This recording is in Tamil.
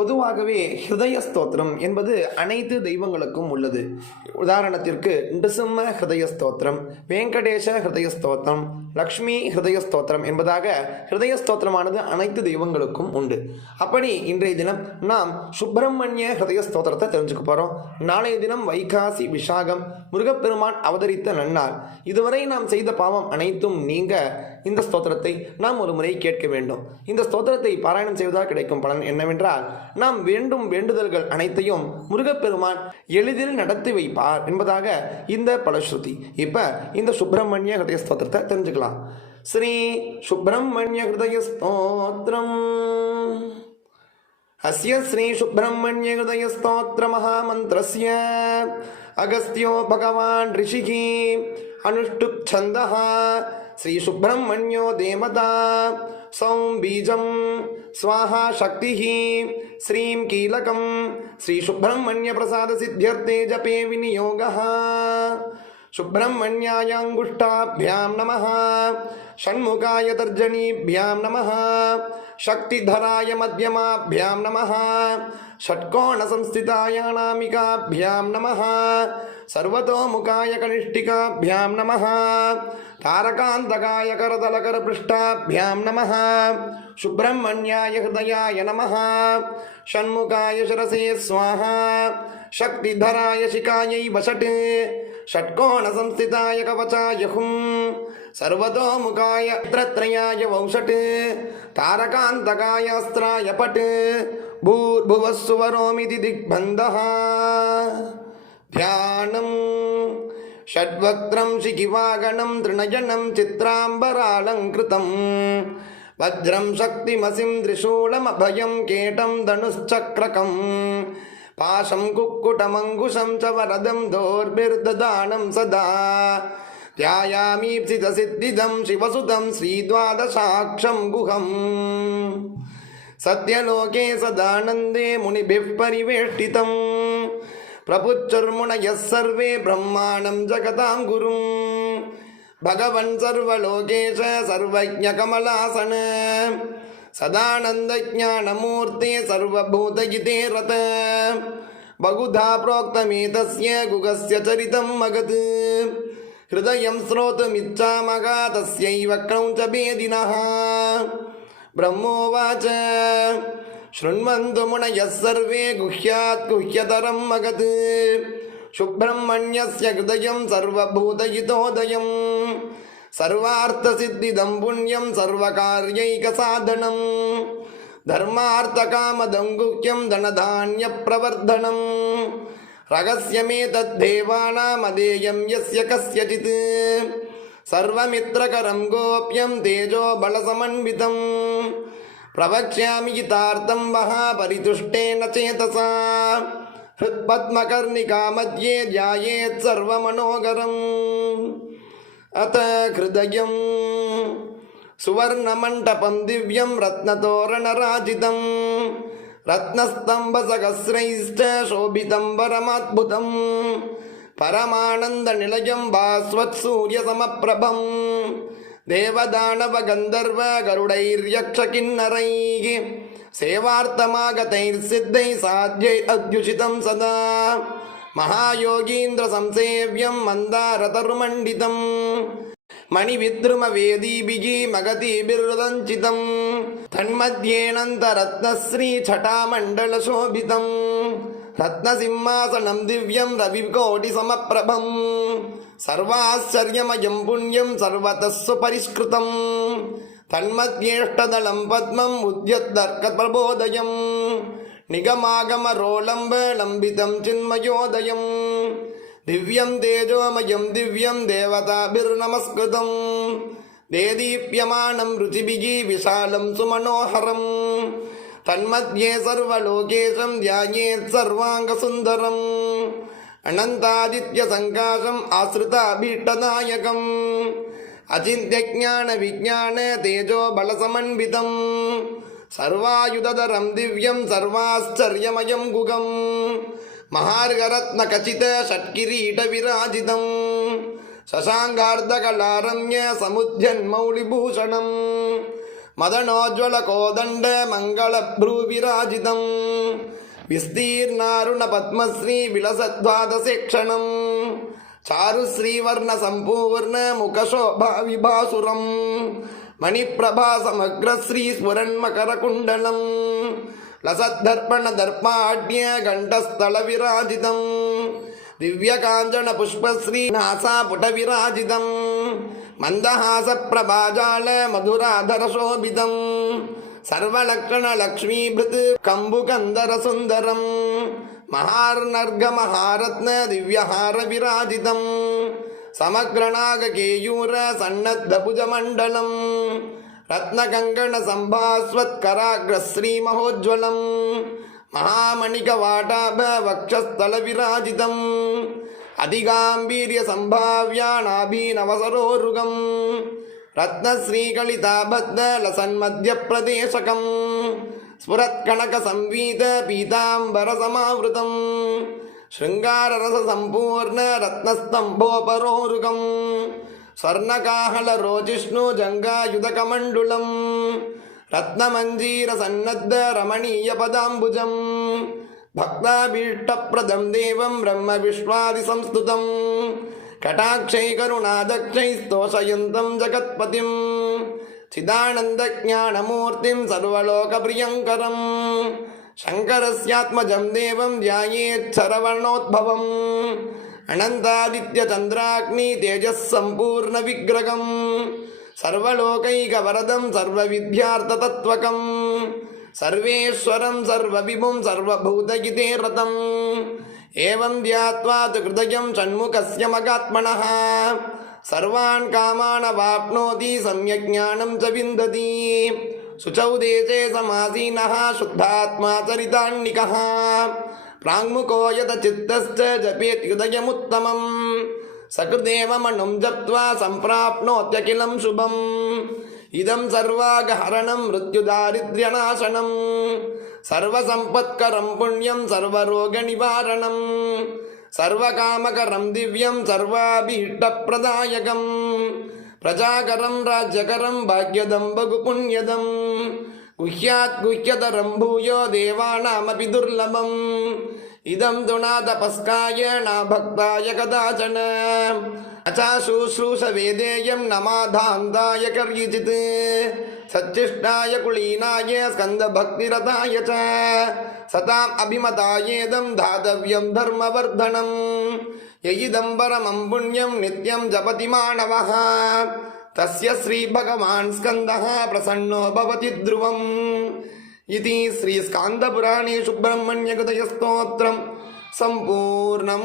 பொதுவாகவே ஹிருதய ஸ்தோத்திரம் என்பது அனைத்து தெய்வங்களுக்கும் உள்ளது. உதாரணத்திற்கு நிருசிம்ம ஹிருதய ஸ்தோத்திரம் வெங்கடேஷ ஹிருதய ஸ்தோத்திரம் லக்ஷ்மி ஹிருதய ஸ்தோத்திரம் என்பதாக ஹிருதய ஸ்தோத்திரமானது அனைத்து தெய்வங்களுக்கும் உண்டு. அப்படி இன்றைய தினம் நாம் சுப்பிரமணிய ஹிருதய ஸ்தோத்திரத்தை தெரிஞ்சுக்க போகிறோம் நாளைய தினம் வைகாசி விஷாகம் முருகப்பெருமான் அவதரித்த நன்னாள். இதுவரை நாம் செய்த பாவம் அனைத்தும் நீங்க இந்த ஸ்தோத்திரத்தை நாம் ஒரு முறை கேட்க வேண்டும் இந்த ஸ்தோத்திரத்தை பாராயணம் செய்வதால் கிடைக்கும் பலன் என்னவென்றால் நாம் வேண்டும் வேண்டுதல்கள் அனைத்தையும் முருகப்பெருமான் எளிதில் நடத்தி வைப்பார் என்பதாக இந்த பலஸ்ருதி இப்போ இந்த சுப்பிரமணிய ஹிருதய ஸ்தோத்திரத்தை தெரிஞ்சுக்கலாம் ஸ்ரீ சுப்பிரமணிய ஹிருதய ஸ்தோத்திரம் अस्य श्रीसुब्रह्मण्यहृदयस्तोत्रमहामन्त्रस्य अगस्त्यो भगवान् ऋषिः अनुष्टुप्छन्दः श्रीसुब्रह्मण्यो देवता सौं बीजं स्वाहा शक्तिः। श्रीं कीलकं श्रीसुब्रह्मण्यप्रसादसिद्ध्यर्थे जपे विनियोगः। सुब्रह्मण्यायाङ्गुष्ठाभ्यां नमः। षण्मुखाय तर्जनीभ्यां नमः। शक्तिधराय मध्यमाभ्यां नमः। षट्कोणसंस्थिताय अनामिकाभ्यां नमः। सर्वतोमुखाय कनिष्ठिकाभ्यां नमः। तारकान्तकाय करतलकरपृष्ठाभ्यां नमः सुब्रह्मण्याय हृदयाय नमः षण्मुखाय शिरसे स्वाहा शक्तिधराय शिखायै वषट् षट्कोणसंस्थिताय कवचाय हुं सर्वतोमुखाय त्रत्रयाय वंषट् तारकान्तकाय अस्त्राय पट् भूर्भुवः सुवरोमिति दिग्बन्धः ध्यानम् షడ్వక్త్రం శిఖివాగణం తృణజనం చిత్రాంబరాలంకృతం. వజ్రం శక్తిమసిం త్రిశూలమభయం కేటం ధనుశ్చక్రకం. పాశం కుక్కుటమంకుశం చ వరదం దోర్భిర్దదానం సదా. ధ్యాయామీప్సిత సిద్ధిదం శివసుతం శ్రీద్వాదశాక్షం గుహం. సత్యలోకే సదానందే మునిభిః పరివేష్టితम् मुनिभिः परिवेष्टितम् प्रपुच्चुर्मुनयः सर्वे ब्रह्माणं जगतां गुरुं भगवन् सर्वलोकेश सर्वज्ञकमलासन सदानन्दज्ञानमूर्ते सर्वभूतहिते रत बहुधा प्रोक्तमेतस्य गुगस्य चरितं मगत् हृदयं श्रोतुमिच्छामः तस्यैव क्रौञ्च भेदिनः ब्रह्मोवाच शृण्वन्तु मुनयः सर्वे गुह्यात् गुह्यतरं मगत् सुब्रह्मण्यस्य हृदयं सर्वभूतहितोदयम् सर्वार्थसिद्धिदं पुण्यं सर्वकार्यैकसाधनं धर्मार्थकामदं गुह्यं धनधान्यप्रवर्धनम् रहस्यमेतद्देवानामधेयं यस्य कस्यचित् सर्वमित्रकरं गोप्यं तेजो बलसमन्वितं प्रवक्ष्यामि गीतार्थं वः परितुष्टेन चेतसा हृत्पद्मकर्णिका मध्ये ध्यायेत् सर्वमनोगरम् अथ हृदयं सुवर्णमण्डपं दिव्यं रत्नतोरणराजितं रत्नस्तम्भसहस्रैश्च शोभितं परमाद्भुतं परमानन्दनिलयं தேவதானவ கந்தர்வ கருடைர்யக்ஷ கிண்ணரைः சேவார்த்தமாகதைர் சித்தை சாத்யை அத்யுஷிதம் சதா. மகாயோகீந்திர சம்சேவியம் மந்தாரதருமண்டிதம் மணிவித்ரும வேதீபிகி மகதீபிர்தஞ்சிதம். தன்மத்யேனந்தரத்னஸ்ரீ சட்டாமண்டலசோபிதம் ரத்னசிம்மாசனம் திவ்யம் ரவிகோடி சமப்பிரபம் சர்வாச்சரியமயம் புண்ணியம் சர்வதஸ்வ பரிஷ்கிருதம் தன்மத்யேஷ்டதளம் பத்மம் உத்யத்தர்க்க பிரபோதயம் நிகமாகமரோலம்ப லம்பிதம் சின்மயோதயம் திவ்யம் தேஜோமயம் திவ்யம் தேவதாபிர்நமஸ்கிருதம் தேதீப்யமானம் ருச்சிபிகி விஷாலம் சுமனோகரம் தன்மத்யே சர்வலோகேஷம் தியாயேத் சர்வாங்க சுந்தரம் அனந்தாதித்யசங்காசம் ஆசிரித அபீட்டநாயகம் அச்சிந்தியஜான விஜான தேஜோ பலசமன்விதம் சர்வாயுததரம் திவ்யம் சர்வாச்சரியமயம் குகம். மகார்கரத்ன கச்சித ஷட்கிரீட விராஜிதம் சசாங்கார்த்தகலாரண்ய சமுத்யன்மௌலிபூஷணம் மதனோஜ்வல கோதண்ட மங்கள சாரு ஸ்ரீவர்ண சம்பூர்ண முகசோபா விபாசுரம். மணிப்பிரபா சமக்ர ஸ்ரீ ஸ்புரன்மகர குண்டலம். லசத்தர்ப்பண தர்ப்பாட்ய கண்டஸ்தல விராஜிதம். திவ்யகாஞ்சன புஷ்பஸ்ரீ நாசா புட விராஜிதம். மந்தஹாச பிரபாஜால மதுராதர சோபிதம். சர்வலக்ஷண லக்ஷ்மீபிருத் கம்புகந்தர சுந்தரம் மகார்நர்க மகாரத்ன திவ்யஹார விராஜிதம் சமக்ரணாக கேயூர சன்னத்த புஜமண்டலம் ரத்னகங்கண சம்பாஸ்வத் கராக்ரஸ்ரீ மகோஜ்வலம் महामणिकवाटाभ वक्षस्थल विराजितम् अधिगाम्भीर्य सम्भाव्यानाभीनवसरोरुगम् கட்டாட்சை கருணாதக்ஷை ஸ்தோஷயந்தம் ஜகத்பதிம் சிதானந்த ஞானமூர்த்திம் சர்வலோக பிரியங்கரம் சங்கரஸ்யாத்மஜம் தேவம் தியாயேத் சரவணோத்பவம் அனந்தாதித்ய சந்திராக்னி தேஜஸ் சம்பூர்ண விக்கிரகம் சர்வலோகைக வரதம் சர்வ வித்யார்த்த தத்வகம் சர்வேஸ்வரம் சர்வவிபும் சர்வபூத இதே ரதம் एवं ध्यात्वा तु हृदयं षण्मुखस्य मगात्मनः सर्वान् कामान् वाप्नोति सम्यक् ज्ञानं च विन्दति शुचौ देशे समासीनः शुद्धात्मा चरितान्निकः प्राङ्मुखो यतचित्तश्च जपेत् हृदयमुत्तमम् सकृदेव मनुं जप्त्वा सम्प्राप्नोत्यखिलं शुभम् इदं सर्वागहरणं मृत्युदारिद्र्यनाशनम् சர்வசம்பத்கரம் புண்ணியம் சர்வரோக நிவாரணம் சர்வகாமகரம் திவ்யம் சர்வாபிஷ்டப்பிரதாயகம். பிரஜாகரம் ராஜ்யகரம் பாக்யதம் பகு புண்ணியதம் குஹ்யாத் குஹ்யதரம் பூயோ தேவானாமபி துர்லபம். இதம் துணா தபஸ்காய நாபக்தாய கதாச்சன. அச்சா சூஸ்ரூஷ வேதேயம் நமாதாந்தாய கர்யிஜித். नमाधान्ताय कर्यचित् सच्चिष्टाय कुलीनाय स्कन्दभक्तिरताय च सताम् अभिमतायेदं दातव्यं धर्मवर्धनम् ययिदं परमं पुण्यं नित्यं जपति मानवः तस्य श्रीभगवान् स्कन्दः प्रसन्नो भवति ध्रुवम् इति श्रीस्कान्दपुराणे सुब्रह्मण्यगुदयस्तोत्रं सम्पूर्णम्